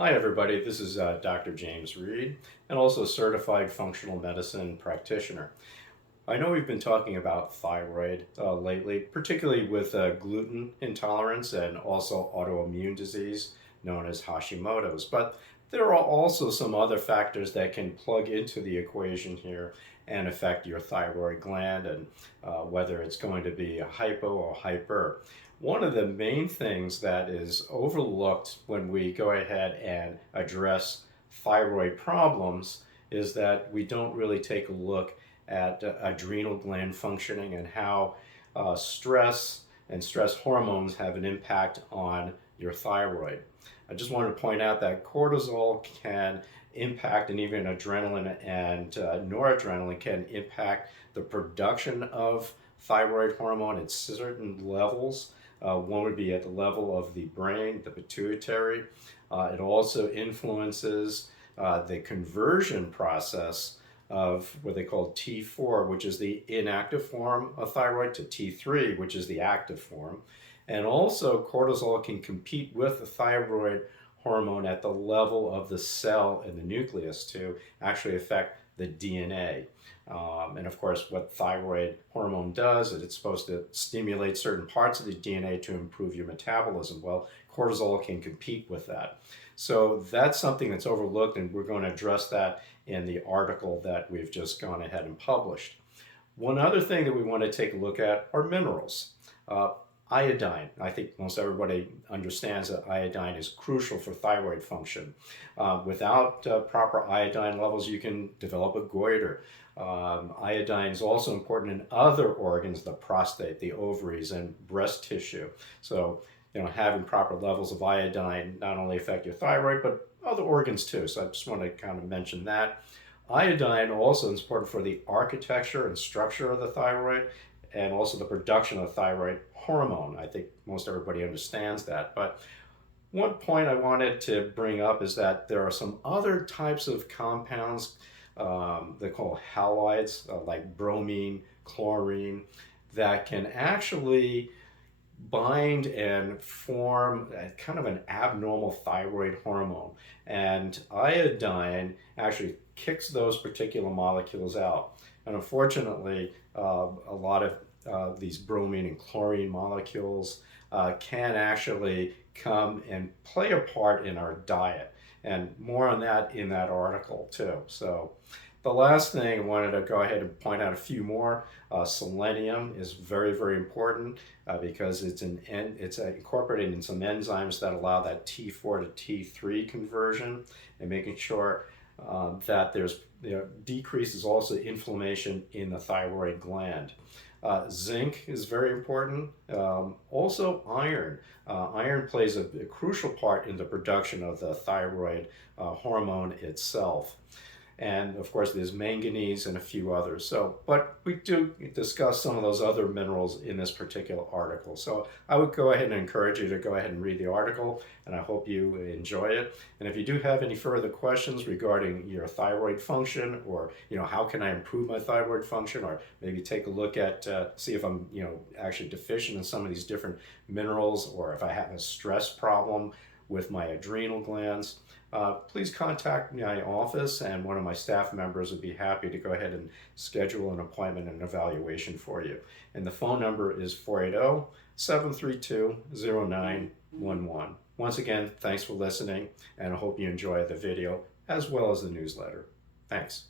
Hi everybody, this is Dr. James Reade and also a certified functional medicine practitioner. I know we've been talking about thyroid lately, particularly with gluten intolerance and also autoimmune disease known as Hashimoto's, but there are also some other factors that can plug into the equation here and affect your thyroid gland and whether it's going to be a hypo or hyper. One of the main things that is overlooked when we go ahead and address thyroid problems is that we don't really take a look at adrenal gland functioning and how stress and stress hormones have an impact on your thyroid. I just wanted to point out that cortisol can impact, and even adrenaline and noradrenaline can impact the production of thyroid hormone at certain levels. One would be at the level of the brain, the pituitary. It also influences the conversion process of what they call T4, which is the inactive form of thyroid, to T3, which is the active form. And also cortisol can compete with the thyroid hormone at the level of the cell in the nucleus to actually affect the DNA. And of course, what thyroid hormone does is it's supposed to stimulate certain parts of the DNA to improve your metabolism. Well, cortisol can compete with that. So that's something that's overlooked, and we're going to address that in the article that we've just gone ahead and published. One other thing that we want to take a look at are minerals. Iodine. I think most everybody understands that iodine is crucial for thyroid function. Without proper iodine levels, you can develop a goiter. Iodine is also important in other organs, the prostate, the ovaries, and breast tissue. So, having proper levels of iodine not only affect your thyroid, but other organs too. So I just want to kind of mention that. Iodine also is important for the architecture and structure of the thyroid and also the production of thyroid hormone. I think most everybody understands that. But one point I wanted to bring up is that there are some other types of compounds they're called halides, like bromine, chlorine, that can actually bind and form kind of an abnormal thyroid hormone. And iodine actually kicks those particular molecules out. And unfortunately, a lot of these bromine and chlorine molecules can actually come and play a part in our diet. And more on that in that article too. So the last thing I wanted to go ahead and point out a few more. Selenium is very, very important because it's incorporated in some enzymes that allow that T4 to T3 conversion, and making sure that there's decreases also inflammation in the thyroid gland. Zinc is very important. Also iron. Iron plays a crucial part in the production of the thyroid hormone itself. And of course, there's manganese and a few others. So, but we do discuss some of those other minerals in this particular article. So I would go ahead and encourage you to go ahead and read the article, and I hope you enjoy it. And if you do have any further questions regarding your thyroid function, or how can I improve my thyroid function, or maybe take a look at see if I'm actually deficient in some of these different minerals, or if I have a stress problem with my adrenal glands, please contact my office, and one of my staff members would be happy to go ahead and schedule an appointment and evaluation for you. And the phone number is 480-732-0911. Once again, thanks for listening, and I hope you enjoy the video as well as the newsletter. Thanks.